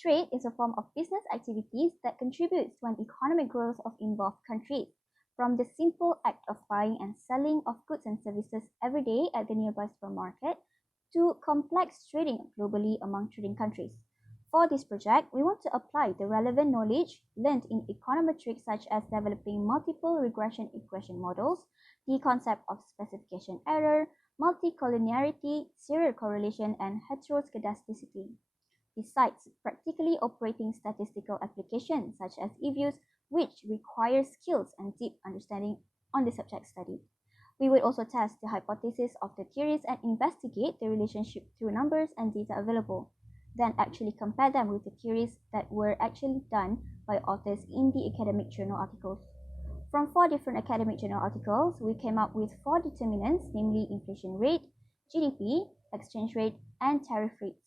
Trade is a form of business activities that contributes to an economic growth of involved countries, from the simple act of buying and selling of goods and services every day at the nearby supermarket to complex trading globally among trading countries. For this project, we want to apply the relevant knowledge learned in econometrics such as developing multiple regression equation models, the concept of specification error, multicollinearity, serial correlation, and heteroscedasticity. Besides, practically operating statistical applications such as EViews, which require skills and deep understanding on the subject studied. We would also test the hypothesis of the theories and investigate the relationship through numbers and data available, then actually compare them with the theories that were actually done by authors in the academic journal articles. From 4 different academic journal articles, we came up with 4 determinants, namely inflation rate, GDP, exchange rate, and tariff rates.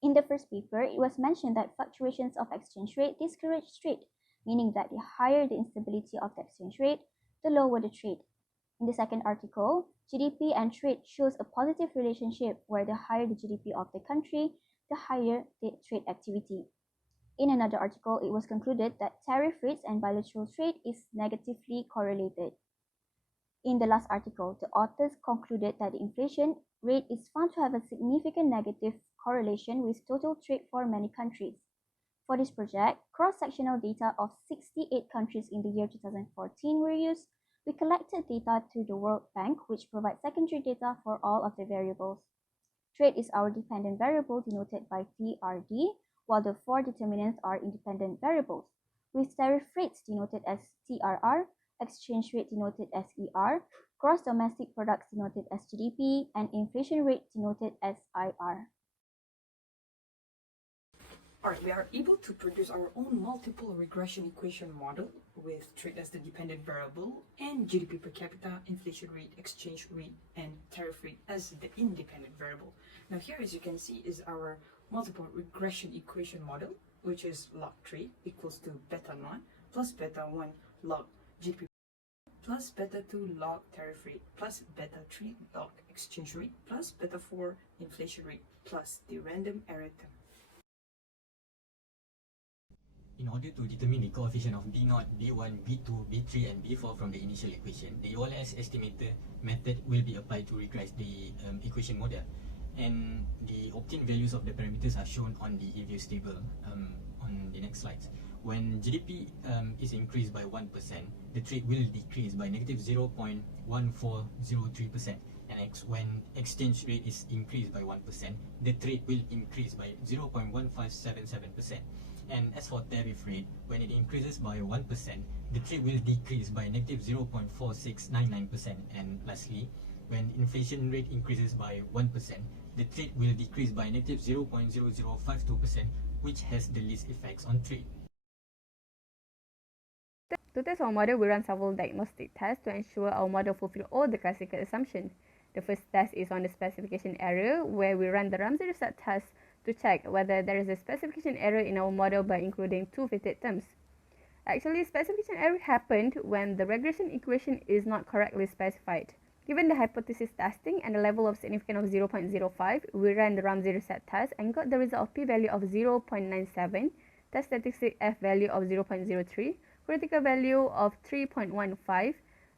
In the first paper, it was mentioned that fluctuations of exchange rate discourage trade, meaning that the higher the instability of the exchange rate, the lower the trade. In the second article, GDP and trade shows a positive relationship where the higher the GDP of the country, the higher the trade activity. In another article, it was concluded that tariff rates and bilateral trade is negatively correlated. In the last article, the authors concluded that the inflation rate is found to have a significant negative correlation with total trade for many countries. For this project, cross-sectional data of 68 countries in the year 2014 were used. We collected data through the World Bank, which provides secondary data for all of the variables. Trade is our dependent variable denoted by TRD, while the 4 determinants are independent variables, with tariff rates denoted as TRR, exchange rate denoted as ER, gross domestic products denoted as GDP, and inflation rate denoted as IR. Alright, we are able to produce our own multiple regression equation model with trade as the dependent variable and GDP per capita, inflation rate, exchange rate, and tariff rate as the independent variable. Now here, as you can see, is our multiple regression equation model, which is log trade equals to beta 1 plus beta 1 log GDP plus beta 2 log tariff rate plus beta 3 log exchange rate plus beta 4 inflation rate plus the random error term. In order to determine the coefficient of B0, B1, B2, B3 and B4 from the initial equation, the OLS estimator method will be applied to regress the equation model. And the obtained values of the parameters are shown on the EViews table on the next slides. When GDP is increased by 1%, the trade will decrease by negative 0.1403%. And when exchange rate is increased by 1%, the trade will increase by 0.1577%. And as for tariff rate, when it increases by 1%, the trade will decrease by negative 0.4699%. And lastly, when inflation rate increases by 1%, the trade will decrease by negative 0.0052%, which has the least effects on trade. To test our model, we run several diagnostic tests to ensure our model fulfills all the classical assumptions. The first test is on the specification error, where we run the Ramsey-Rissat test to check whether there is a specification error in our model by including 2 fitted terms. Actually, specification error happened when the regression equation is not correctly specified. Given the hypothesis testing and the level of significance of 0.05, we ran the Ramsey-Rissat test and got the result of p-value of 0.97, test statistic f-value of 0.03, critical value of 3.15,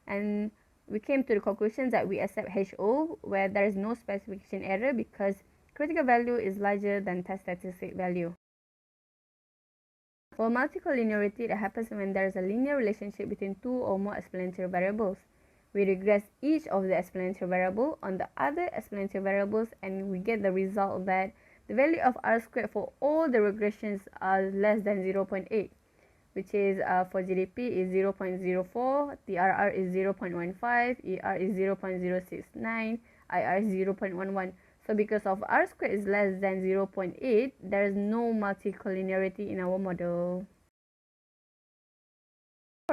and we came to the conclusion that we accept HO where there is no specification error because critical value is larger than test statistic value. For multicollinearity, that happens when there is a linear relationship between 2 or more explanatory variables. We regress each of the explanatory variable on the other explanatory variables and we get the result that the value of R squared for all the regressions are less than 0.8, which is for GDP is 0.04, TRR is 0.15, ER is 0.069, IR is 0.11. So because of R squared is less than 0.8, there is no multicollinearity in our model.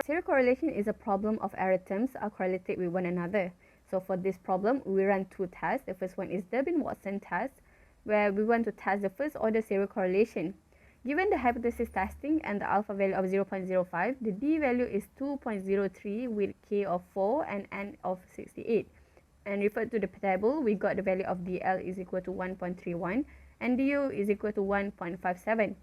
Serial correlation is a problem of error terms are correlated with one another. So for this problem, we run 2 tests. The first one is Durbin-Watson test, where we want to test the first order serial correlation. Given the hypothesis testing and the alpha value of 0.05, the D value is 2.03 with K of 4 and N of 68. And referred to the table, we got the value of DL is equal to 1.31 and DU is equal to 1.57.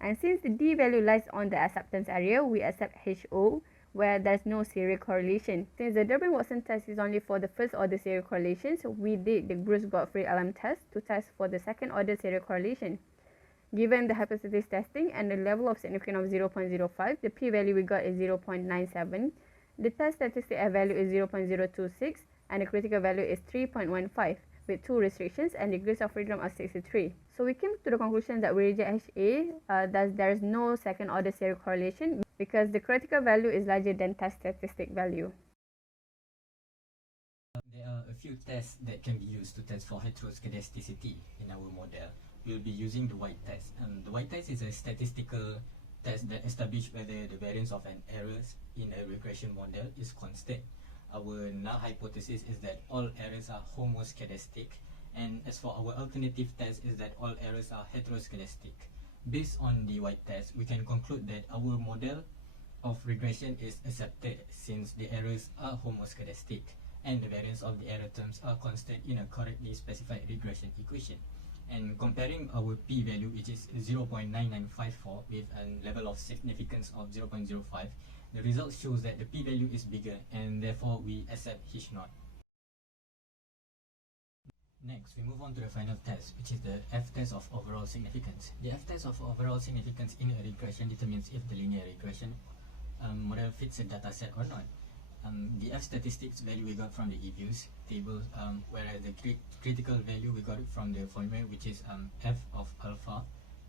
And since the D value lies on the acceptance area, we accept HO where there's no serial correlation. Since the Durbin-Watson test is only for the first order serial correlations, we did the Bruce-Godfrey-Alam test to test for the second order serial correlation. Given the hypothesis testing and the level of significance of 0.05, the p-value we got is 0.97, the test statistic value is 0.026, and the critical value is 3.15, with 2 restrictions and degrees of freedom of 63. So we came to the conclusion that we reject HA, that there is no second order serial correlation because the critical value is larger than test statistic value. There are a few tests that can be used to test for heteroscedasticity in our model. We'll be using the White test. The White test is a statistical test that establishes whether the variance of an error in a regression model is constant. Our null hypothesis is that all errors are homoscedastic, and as for our alternative test is that all errors are heteroscedastic. Based on the White test, we can conclude that our model of regression is accepted since the errors are homoscedastic and the variance of the error terms are constant in a correctly specified regression equation. And comparing our p-value, which is 0.9954 with a level of significance of 0.05, the result shows that the p-value is bigger and therefore we accept H0. Next, we move on to the final test, which is the F-test of overall significance. The F-test of overall significance in a regression determines if the linear regression model fits a dataset or not. The F statistics value we got from the eViews table, whereas the critical value we got it from the formula, which is F of alpha,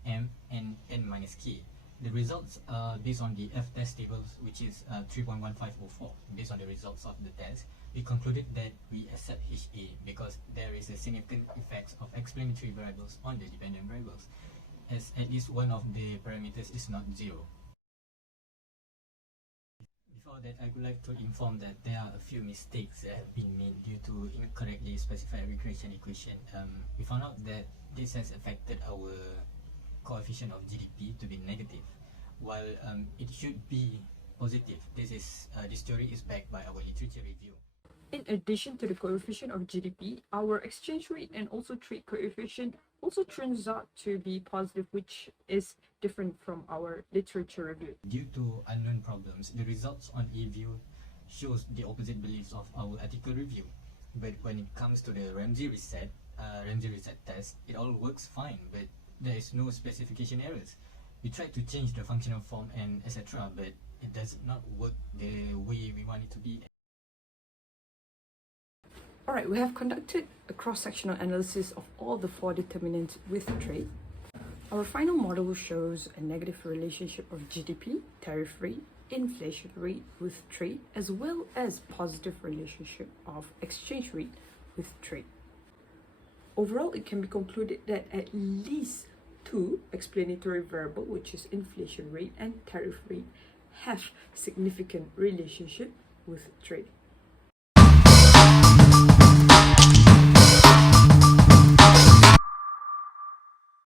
M, and N minus K. The results are based on the F-test tables, which is 3.1504. Based on the results of the test, we concluded that we accept HA because there is a significant effects of explanatory variables on the dependent variables, as at least one of the parameters is not 0. Before that, I would like to inform that there are a few mistakes that have been made due to incorrectly specified regression equation. We found out that this has affected our coefficient of GDP to be negative, while it should be positive. This theory is backed by our literature review. In addition to the coefficient of GDP, our exchange rate and also trade coefficient also turns out to be positive, which is different from our literature review. Due to unknown problems, the results on eView shows the opposite beliefs of our article review. But when it comes to the Ramsey reset test, it all works fine, but there is no specification errors. We tried to change the functional form and etc., but it does not work the way we want it to be. Alright, we have conducted a cross-sectional analysis of all the 4 determinants with trade. Our final model shows a negative relationship of GDP, tariff rate, inflation rate with trade, as well as positive relationship of exchange rate with trade. Overall, it can be concluded that at least 2 explanatory variables, which is inflation rate and tariff rate, have significant relationship with trade.